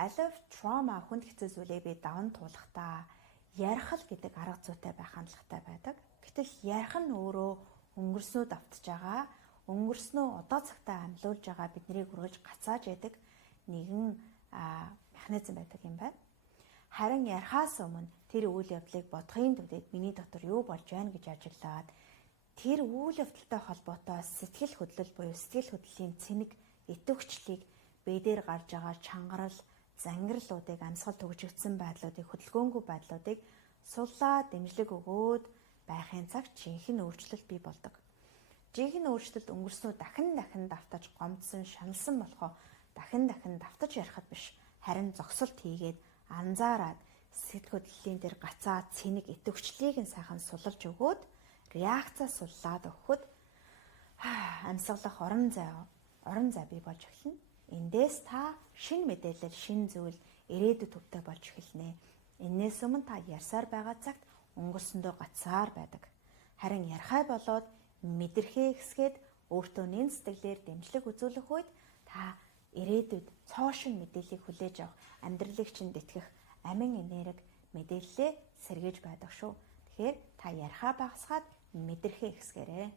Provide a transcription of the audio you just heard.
Алив trauma хүнд хэцүү зүйлээ би даван туулахдаа ярих л гэдэг арга зүйтэй байх хандлагатай байдаг. Гэтэл ярих нь өөрөө өнгөрснөө давтж байгаа, өнгөрснөө одоо цагтаа амьлуулж байгаа биднийг үргэлж гацааж яадаг нэгэн механизм байдаг юм байна. Харин ярихаас өмнө тэр үйл явдлыг бодохын тулд миний дотор юу болж байна гэж ажиглаад тэр үйл явдалтай холбоотой сэтгэл хөдлөл буюу сэтгэл хөдлөлийн цэник итвэхчлийг бэдээр гарч байгаа чангарал, зангирлуудыг, амьсгал төгжигдсэн байдлуудыг, хөдөлгөөнгүй байдлуудыг суллаа дэмжлэг өгөөд байхын цагт жинхэнэ өөрчлөлт бий болдог. Жинхэнэ өөрчлөлт өнгөрснөө дахин давтаж гомдсон, шаналсан болохоо дахин давтаж ярихад биш, харин зогсолт хийгээд анзаараад сэтгэл хөдлөлийн дээр гацаа цэник итвэхчлийг нь сайхан суллаж өгөөд реакцаа суллаад өгөхөд амьсгалах орон зай бий болж эхэлнэ. Эндээс та шинэ мэдээлэл, шинэ зүйл ирээдүйд төвтэй болж эхэлнэ. Энээс өмнө та ярьсаар байгаа цагт өнгөрсөндөө гацсаар байдаг. Харин ярихаа болоод мэдрэхээ хэсгээд өөртөө нэн сэтгэлээр дэмжлэг үзүүлэх үед та ирээдүйд цоошин мэдээллийг хүлээж авах, амьдралыг чинь дэтгэх амин энерги мэдээллээ сэргээж байдаг шүү. Тэгэхээр та ярихаа багасгаад мэдрэхээ ихсгээрэй.